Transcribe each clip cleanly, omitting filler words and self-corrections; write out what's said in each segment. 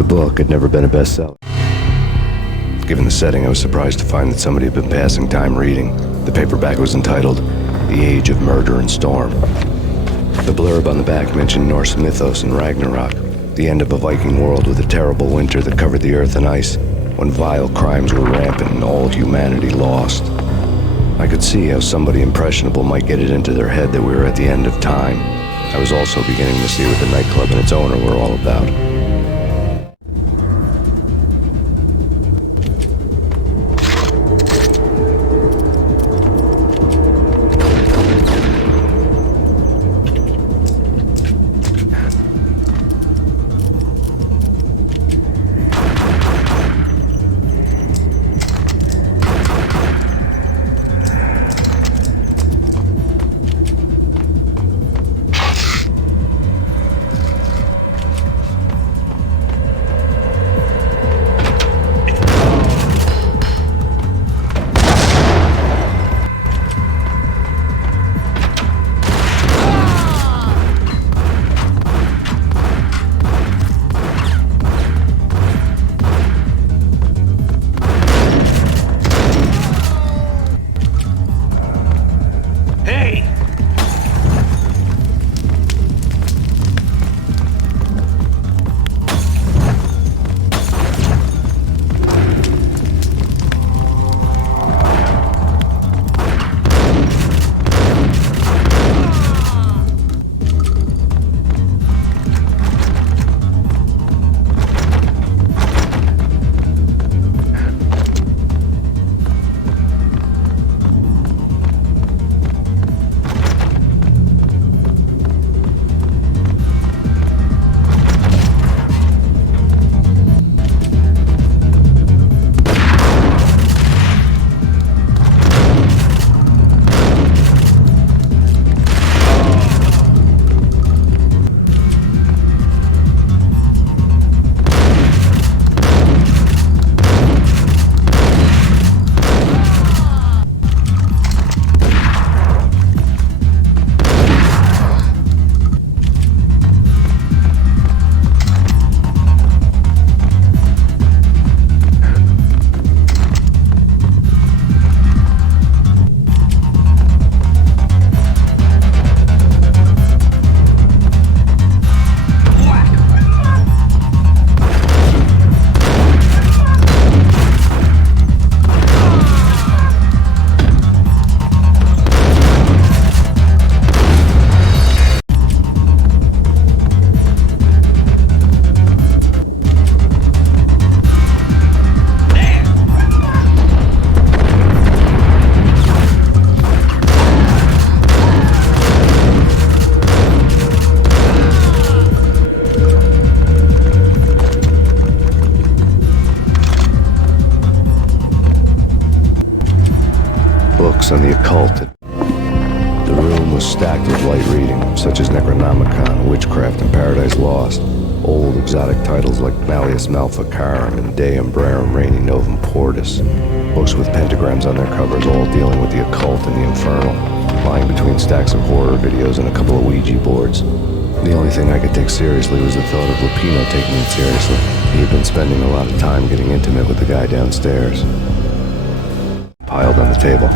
The book had never been a bestseller. Given the setting, I was surprised to find that somebody had been passing time reading. The paperback was entitled The Age of Murder and Storm. The blurb on the back mentioned Norse mythos and Ragnarok, the end of a Viking world with a terrible winter that covered the earth in ice, when vile crimes were rampant and all humanity lost. I could see how somebody impressionable might get it into their head that we were at the end of time. I was also beginning to see what the nightclub and its owner were all about. On the occult. The room was stacked with light reading, such as Necronomicon, Witchcraft, and Paradise Lost. Old exotic titles like Malleus Maleficarum and De Umbrarum Reini Novum Portus. Books with pentagrams on their covers, all dealing with the occult and the infernal, lying between stacks of horror videos and a couple of Ouija boards. The only thing I could take seriously was the thought of Lupino taking it seriously. He had been spending a lot of time getting intimate with the guy downstairs. Piled on the table.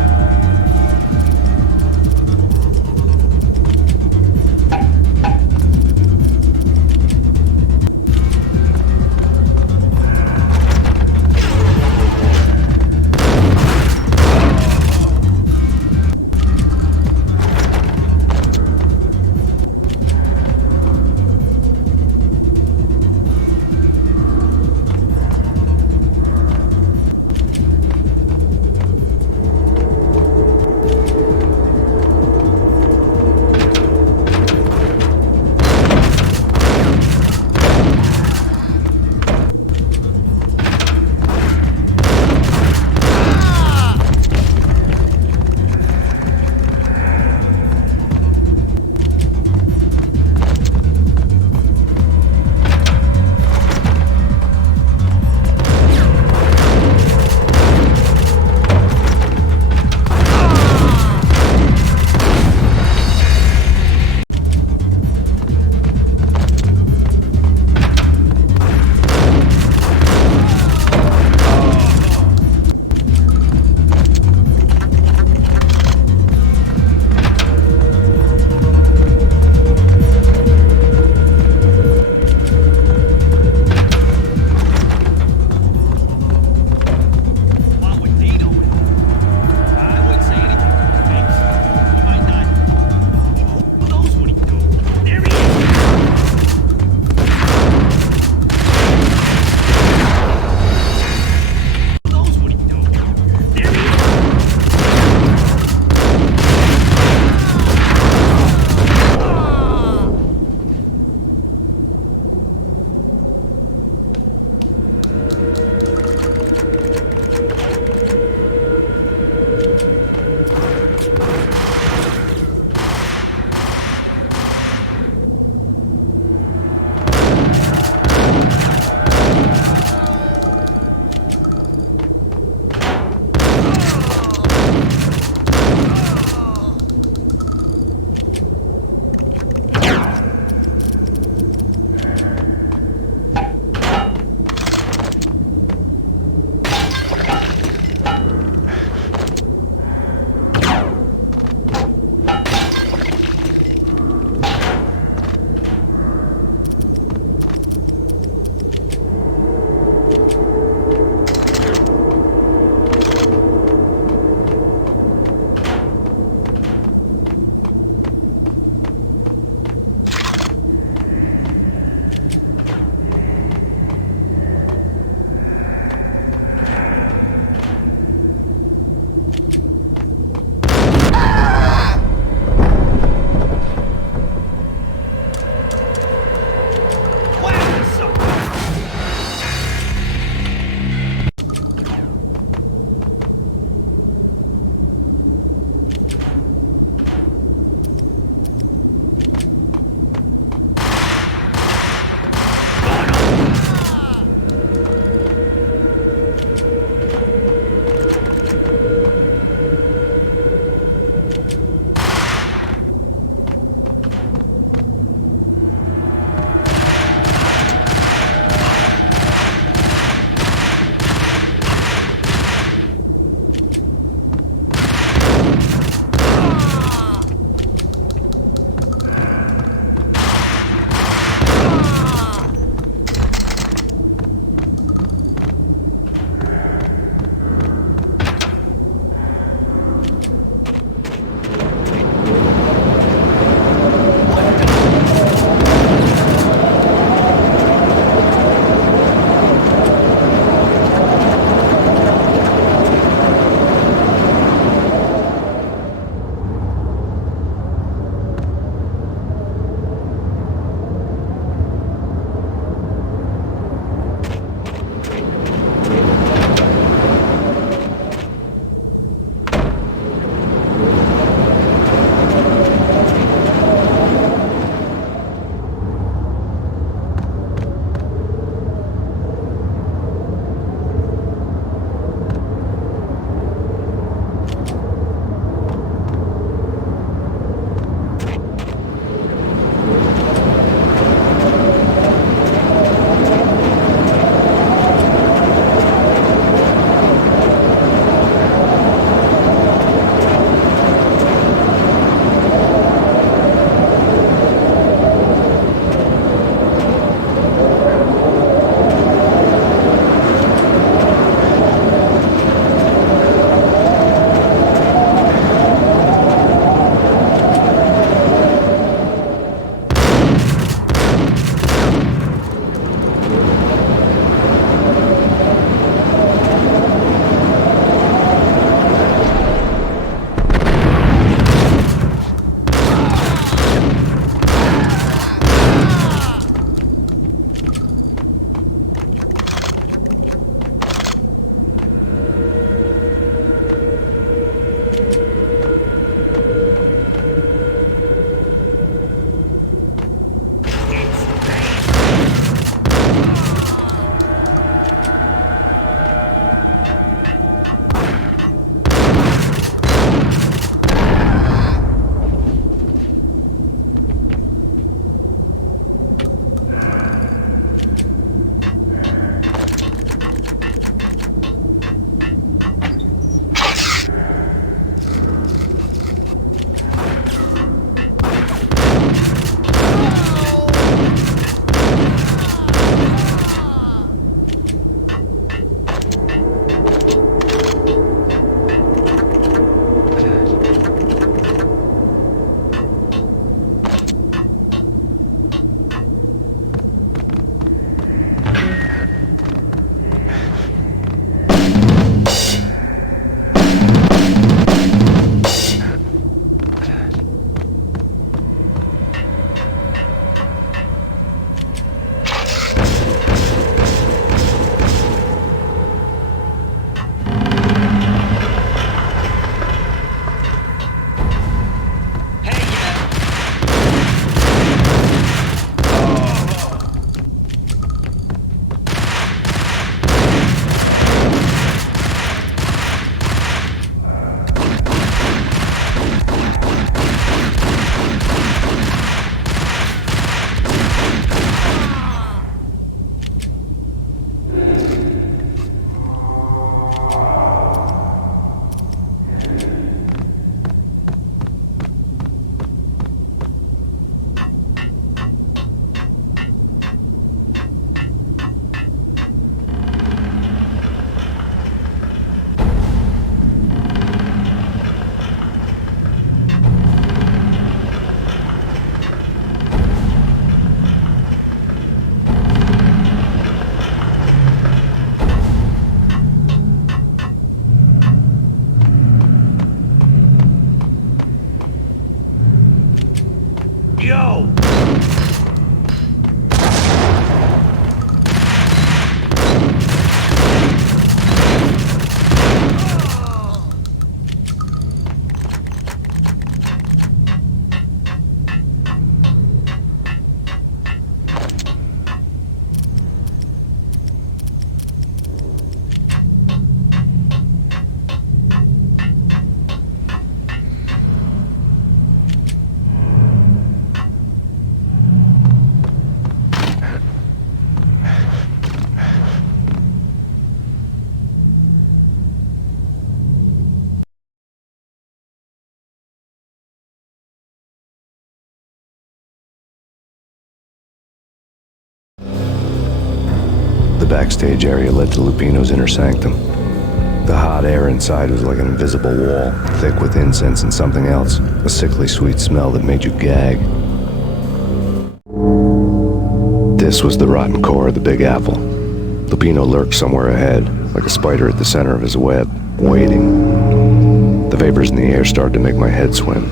The backstage area led to Lupino's inner sanctum. The hot air inside was like an invisible wall, thick with incense and something else, a sickly sweet smell that made you gag. This was the rotten core of the Big Apple. Lupino lurked somewhere ahead, like a spider at the center of his web, waiting. The vapors in the air started to make my head swim.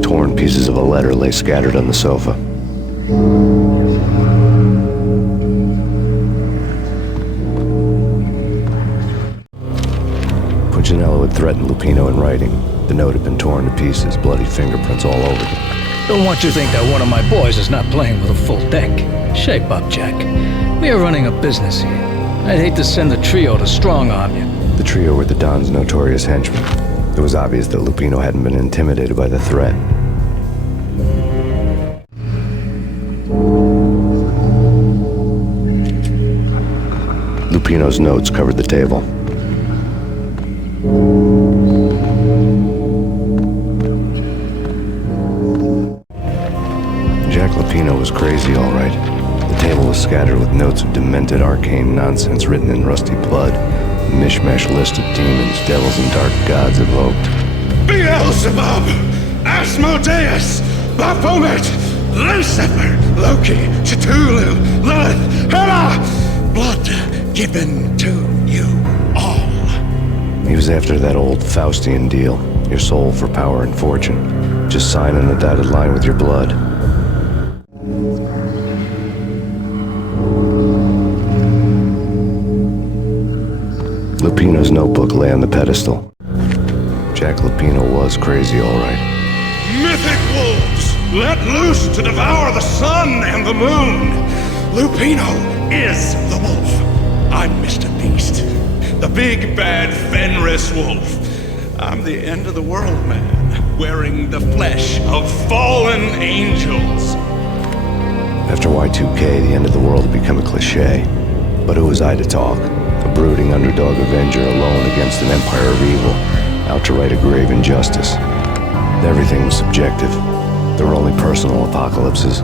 Torn pieces of a letter lay scattered on the sofa. Punchinello had threatened Lupino in writing. The note had been torn to pieces, bloody fingerprints all over it. Don't want you to think that one of my boys is not playing with a full deck. Shape up, Jack. We are running a business here. I'd hate to send the trio to strong-arm you. The trio were the Don's notorious henchmen. It was obvious that Lupino hadn't been intimidated by the threat. Lupino's notes covered the table. Jack Lupino was crazy, all right. The table was scattered with notes of demented arcane nonsense written in rusty blood. A mishmash list of demons, devils, and dark gods evoked. Beelzebub, Asmodeus, Baphomet, Lucifer, Loki, Cthulhu, Lilith, Hela, blood given to you all. He was after that old Faustian deal, your soul for power and fortune. Just sign on the dotted line with your blood. Lupino's notebook lay on the pedestal. Jack Lupino was crazy, all right. Mythic wolves, let loose to devour the sun and the moon. Lupino is the wolf. I'm Mr. Beast, the big bad Fenris wolf. I'm the end of the world man, wearing the flesh of fallen angels. After Y2K, the end of the world had become a cliche. But who was I to talk? A brooding underdog avenger alone against an empire of evil, out to right a grave injustice. Everything was subjective. There were only personal apocalypses.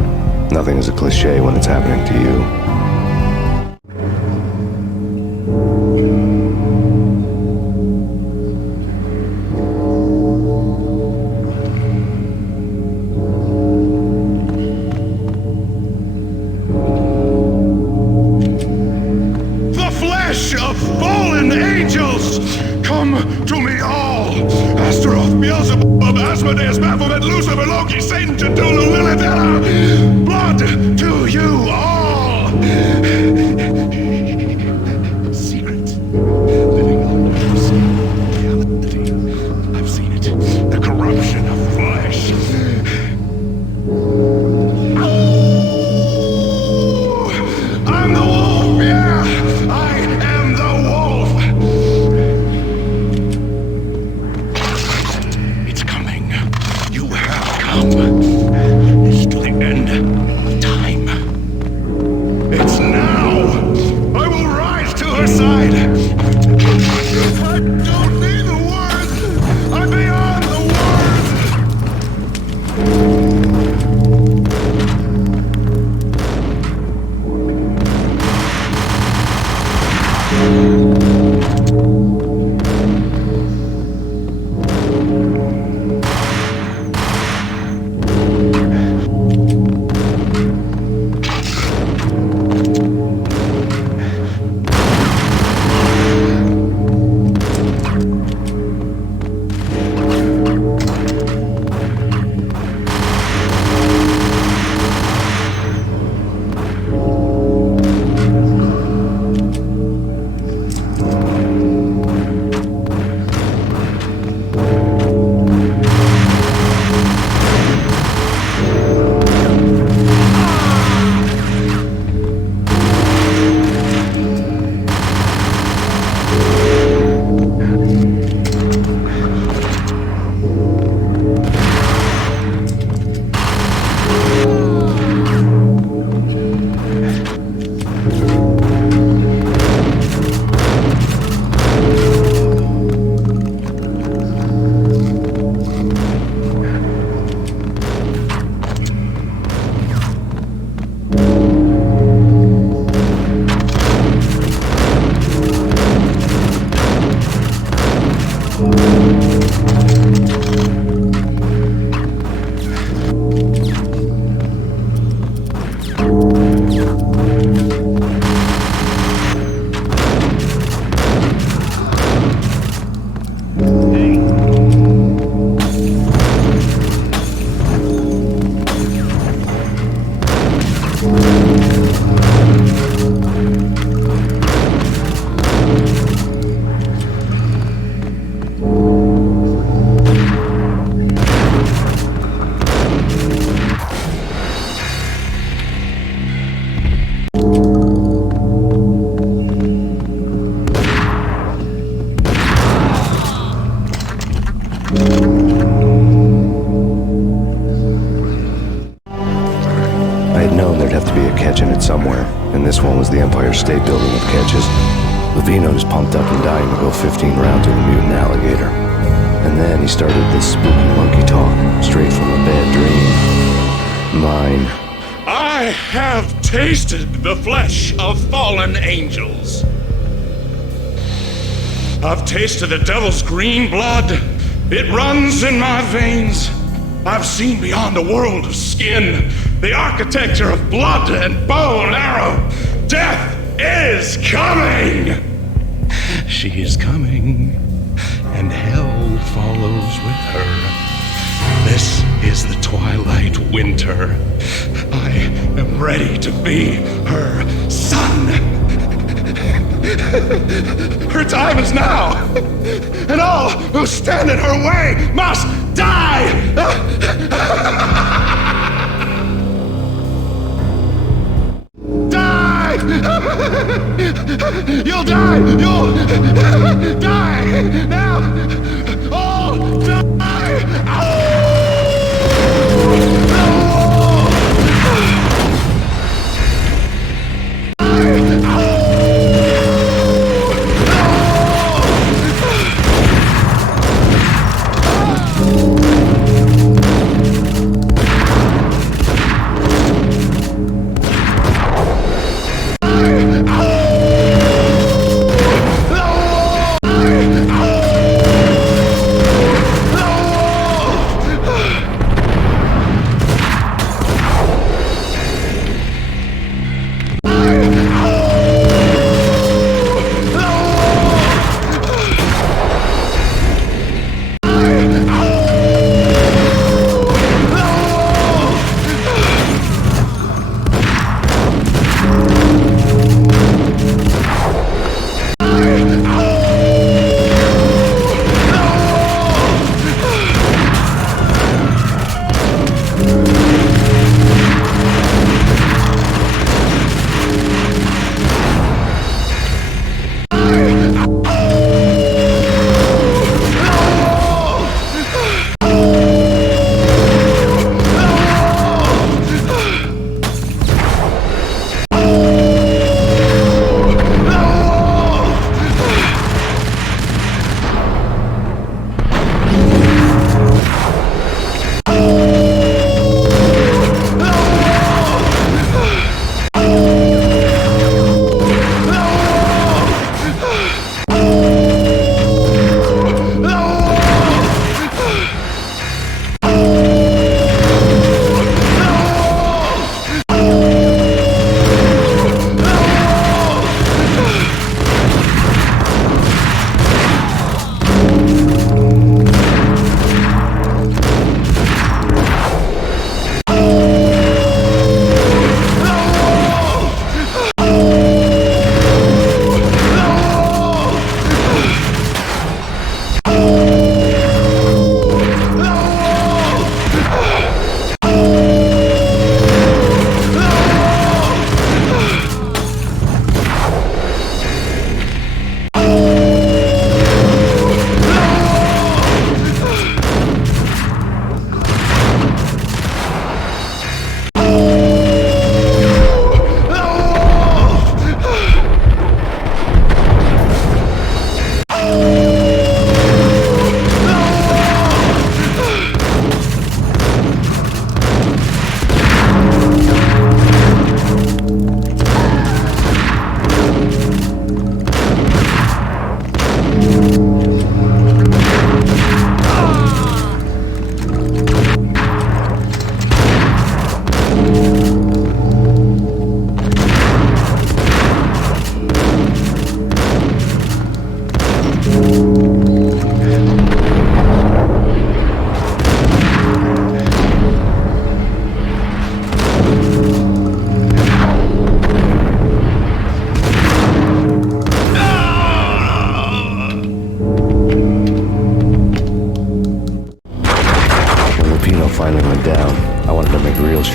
Nothing is a cliche when it's happening to you. Of fallen angels, come to me all. Astaroth, Beelzebub, Asmodeus, Baphomet, Lucifer, Loki, Satan, Cthulhu, Lilith, Hela. Blood to you all. Secret, living on reality. I've seen it. The corruption of flesh. I'm the wolf, yeah. I am the wolf. It's coming. You have come. It's to the end of time. It's now. I will rise to her side. I don't need the words. I'm beyond the and this one was the Empire State Building of catches. Lupino's pumped up and dying to go 15 rounds with a mutant alligator. And then he started this spooky monkey talk, straight from a bad dream. Mine. I have tasted the flesh of fallen angels. I've tasted the devil's green blood. It runs in my veins. I've seen beyond a world of skin, the architecture of blood and bow and arrow. Death is coming! She is coming, and hell follows with her. This is the twilight winter. I am ready to be her son. Her time is now, and all who stand in her way must die! Die! You'll die! You'll die! Now! All die!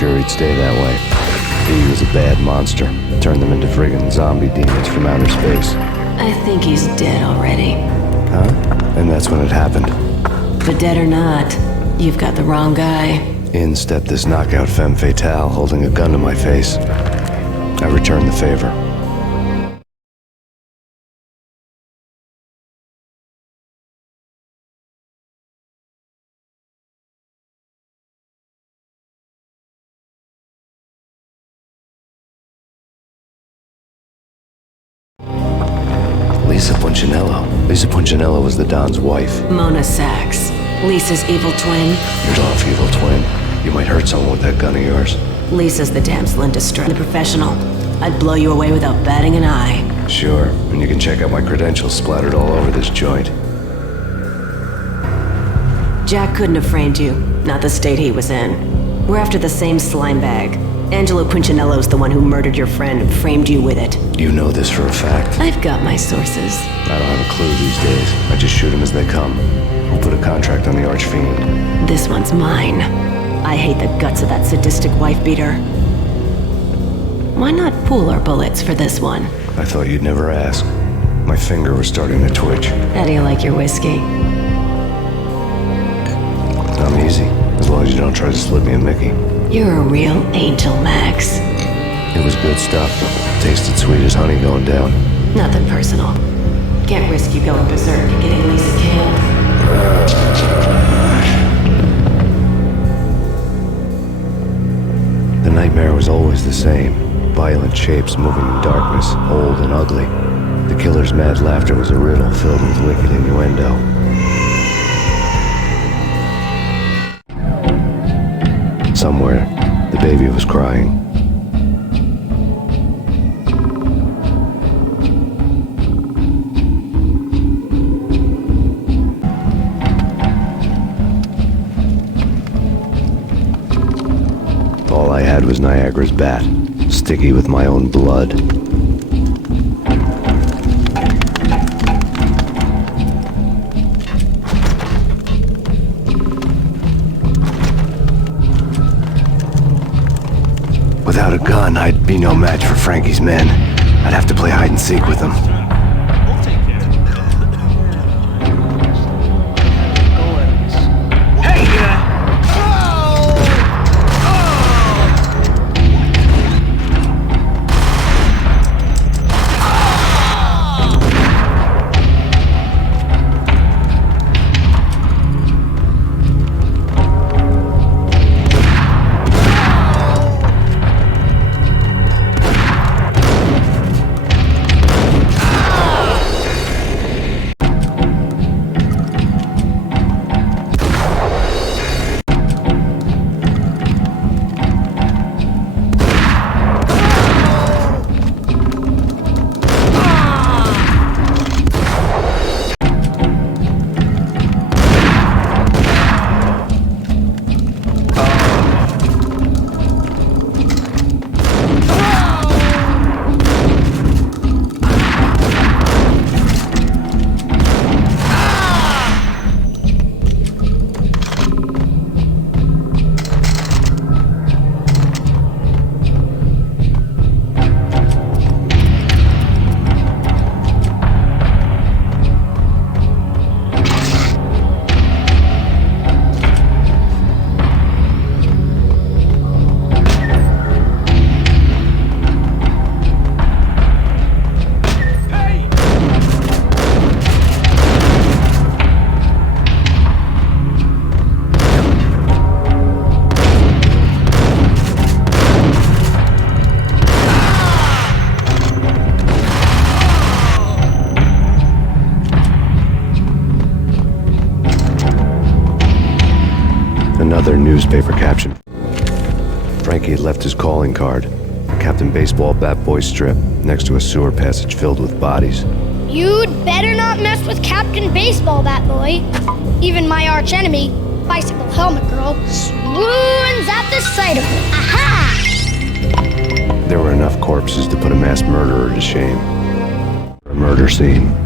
sure he'd stay that way. He was a bad monster. Turned them into friggin' zombie demons from outer space. I think he's dead already. Huh? And that's when it happened. But dead or not, you've got the wrong guy. In stepped this knockout femme fatale, holding a gun to my face. I returned the favor. Lisa Punchinello. Lisa Punchinello was the Don's wife. Mona Sachs. Lisa's evil twin. You're off, evil twin. You might hurt someone with that gun of yours. Lisa's the damsel in distress. The professional. I'd blow you away without batting an eye. Sure, and you can check out my credentials splattered all over this joint. Jack couldn't have framed you. Not the state he was in. We're after the same slime bag. Angelo Punchinello's the one who murdered your friend and framed you with it. You know this for a fact. I've got my sources. I don't have a clue these days. I just shoot them as they come. Who put a contract on the Archfiend? This one's mine. I hate the guts of that sadistic wife-beater. Why not pool our bullets for this one? I thought you'd never ask. My finger was starting to twitch. How do you like your whiskey? I'm easy, as long as you don't try to slip me a Mickey. You're a real angel, Max. It was good stuff. Tasted sweet as honey going down. Nothing personal. Can't risk you going berserk and getting Lisa killed. The nightmare was always the same. Violent shapes moving in darkness, old and ugly. The killer's mad laughter was a riddle filled with wicked innuendo. Somewhere, the baby was crying. All I had was Niagara's bat, sticky with my own blood. Without a gun, I'd be no match for Frankie's men. I'd have to play hide and seek with them. Another newspaper caption. Frankie had left his calling card, Captain Baseball Bat Boy strip, next to a sewer passage filled with bodies. You'd better not mess with Captain Baseball Bat Boy. Even my arch enemy, Bicycle Helmet Girl, swoons at the sight of him. Aha! There were enough corpses to put a mass murderer to shame. A murder scene.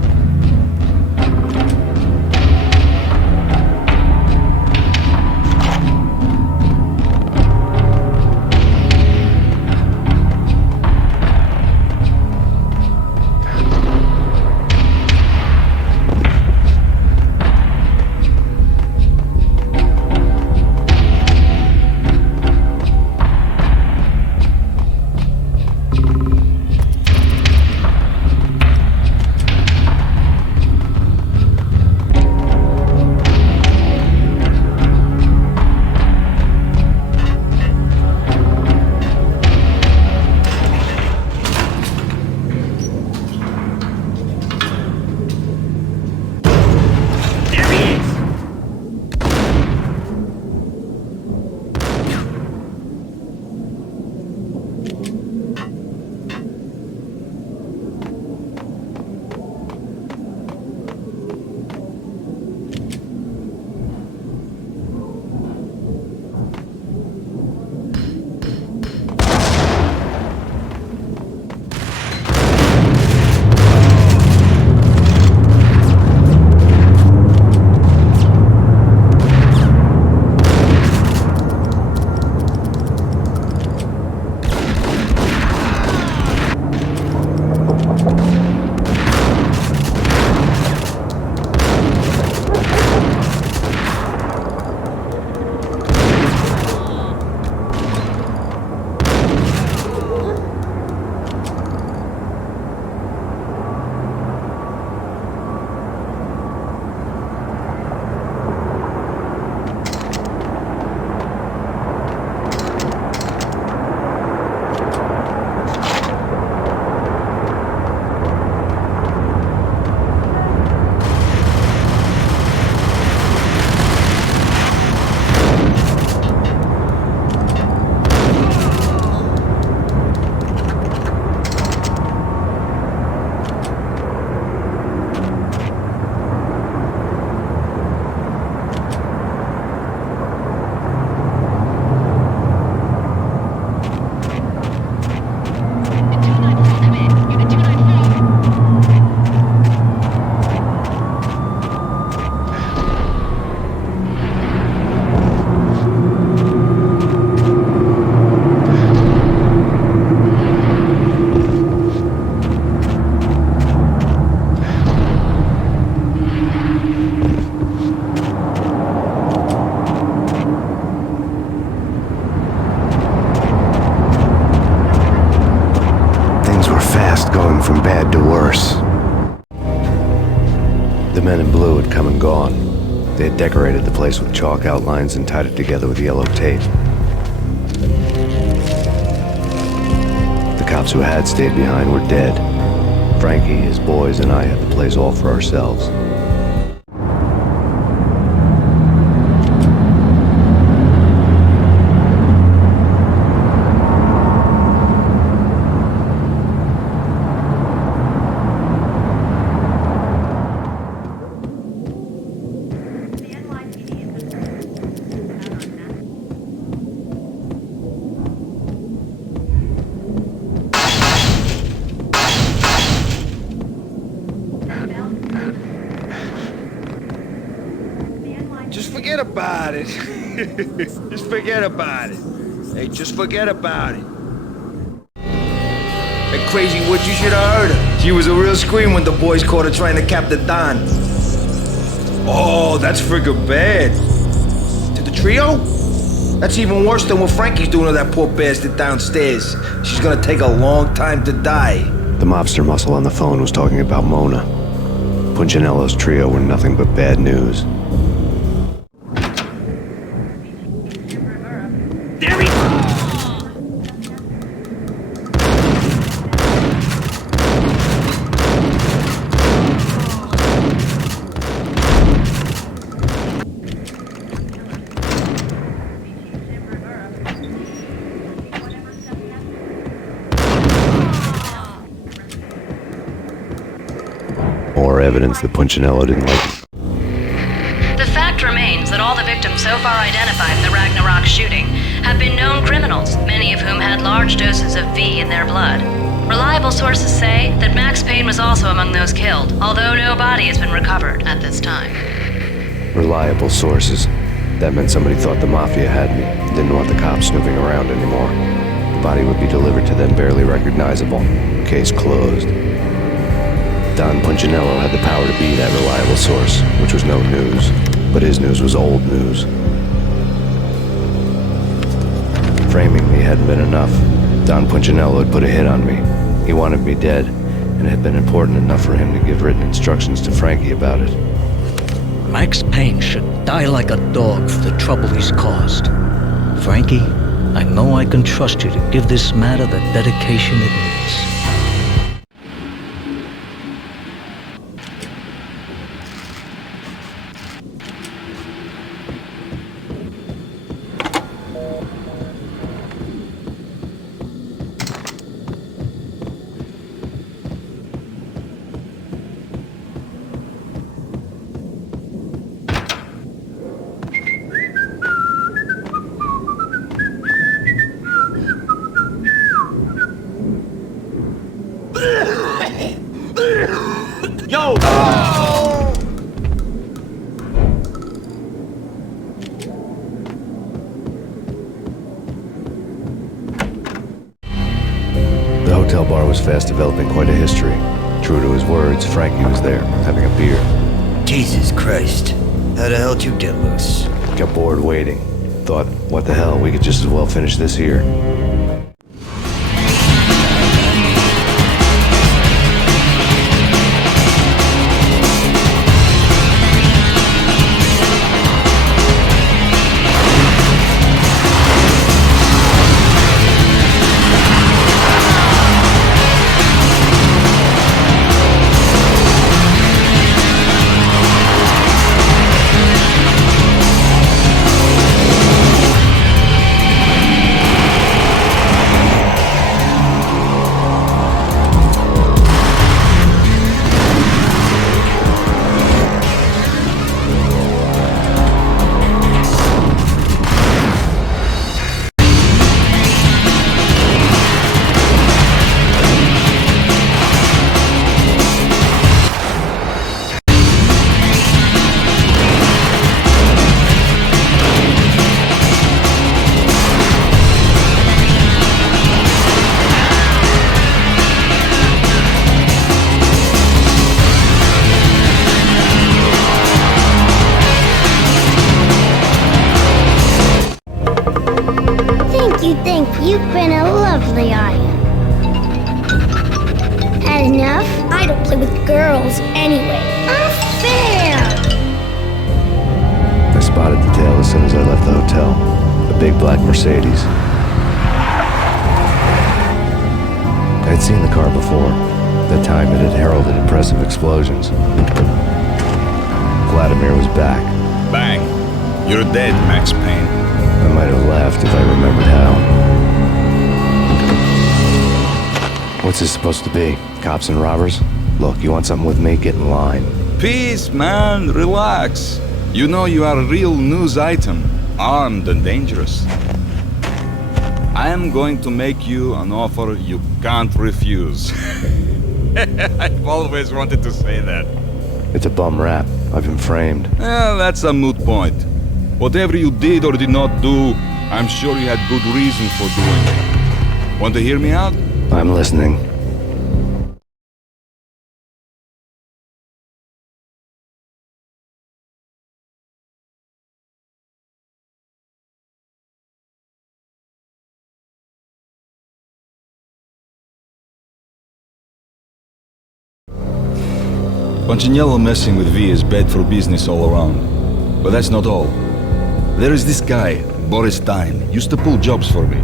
from bad to worse. The men in blue had come and gone. They had decorated the place with chalk outlines and tied it together with yellow tape. The cops who had stayed behind were dead. Frankie, his boys, and I had the place all for ourselves. Just forget about it. Just forget about it. Hey, just forget about it. That crazy witch, you should have heard her. She was a real scream when the boys caught her trying to cap the Don. Oh, that's friggin' bad. To the trio? That's even worse than what Frankie's doing to that poor bastard downstairs. She's gonna take a long time to die. The mobster muscle on the phone was talking about Mona. Punchinello's trio were nothing but bad news. More evidence that Punchinello didn't like it. The fact remains that all the victims so far identified in the Ragnarok shooting have been known criminals, many of whom had large doses of V in their blood. Reliable sources say that Max Payne was also among those killed, although no body has been recovered at this time. Reliable sources. That meant somebody thought the Mafia had me, didn't want the cops snooping around anymore. The body would be delivered to them barely recognizable. Case closed. Don Punchinello had the power to be that reliable source, which was no news. But his news was old news. Framing me hadn't been enough. Don Punchinello had put a hit on me. He wanted me dead, and it had been important enough for him to give written instructions to Frankie about it. Max Payne should die like a dog for the trouble he's caused. Frankie, I know I can trust you to give this matter the dedication it needs. Yo! The hotel bar was fast developing quite a history. True to his words, Frankie was there, having a beer. Jesus Christ. How the hell did you get loose? Got bored waiting. Thought, what the hell, we could just as well finish this here. You've been a lovely iron. And now girls anyway? Unfair! I spotted the tail as soon as I left the hotel. A big black Mercedes. I had seen the car before. That time it had heralded impressive explosions. Vladimir was back. Bang. You're dead, Max Payne. I might have laughed if I remembered how. What's this supposed to be? Cops and robbers? Look, you want something with me? Get in line. Peace, man. Relax. You know you are a real news item. Armed and dangerous. I am going to make you an offer you can't refuse. I've always wanted to say that. It's a bum rap. I've been framed. Well, that's a moot point. Whatever you did or did not do, I'm sure you had good reason for doing it. Want to hear me out? I'm listening. Punchinello messing with V is bad for business all around. But that's not all. There is this guy, Boris Stein, used to pull jobs for me.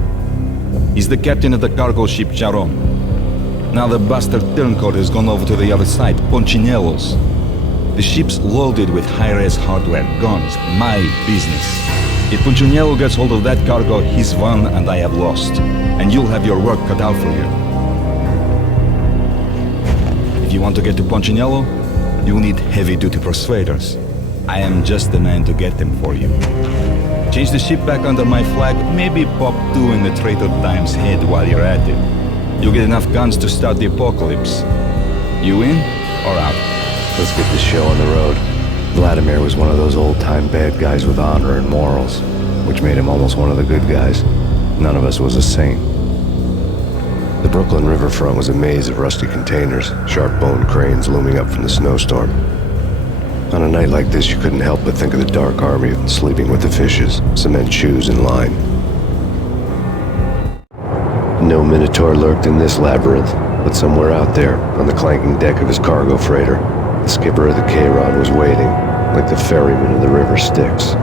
He's the captain of the cargo ship Charon. Now the bastard turncoat has gone over to the other side, Punchinello's. The ship's loaded with high-res hardware, guns, my business. If Punchinello gets hold of that cargo, he's won and I have lost. And you'll have your work cut out for you. If you want to get to Punchinello, you'll need heavy-duty persuaders. I am just the man to get them for you. Change the ship back under my flag, maybe pop 2 in the Traitor Dime's head while you're at it. You'll get enough guns to start the apocalypse. You in or out? Let's get this show on the road. Vladimir was one of those old-time bad guys with honor and morals, which made him almost one of the good guys. None of us was a saint. The Brooklyn riverfront was a maze of rusty containers, sharp-boned cranes looming up from the snowstorm. On a night like this, you couldn't help but think of the dark army sleeping with the fishes, cement shoes in line. No Minotaur lurked in this labyrinth, but somewhere out there, on the clanking deck of his cargo freighter, the skipper of the K-Rod was waiting, like the ferryman of the river Styx.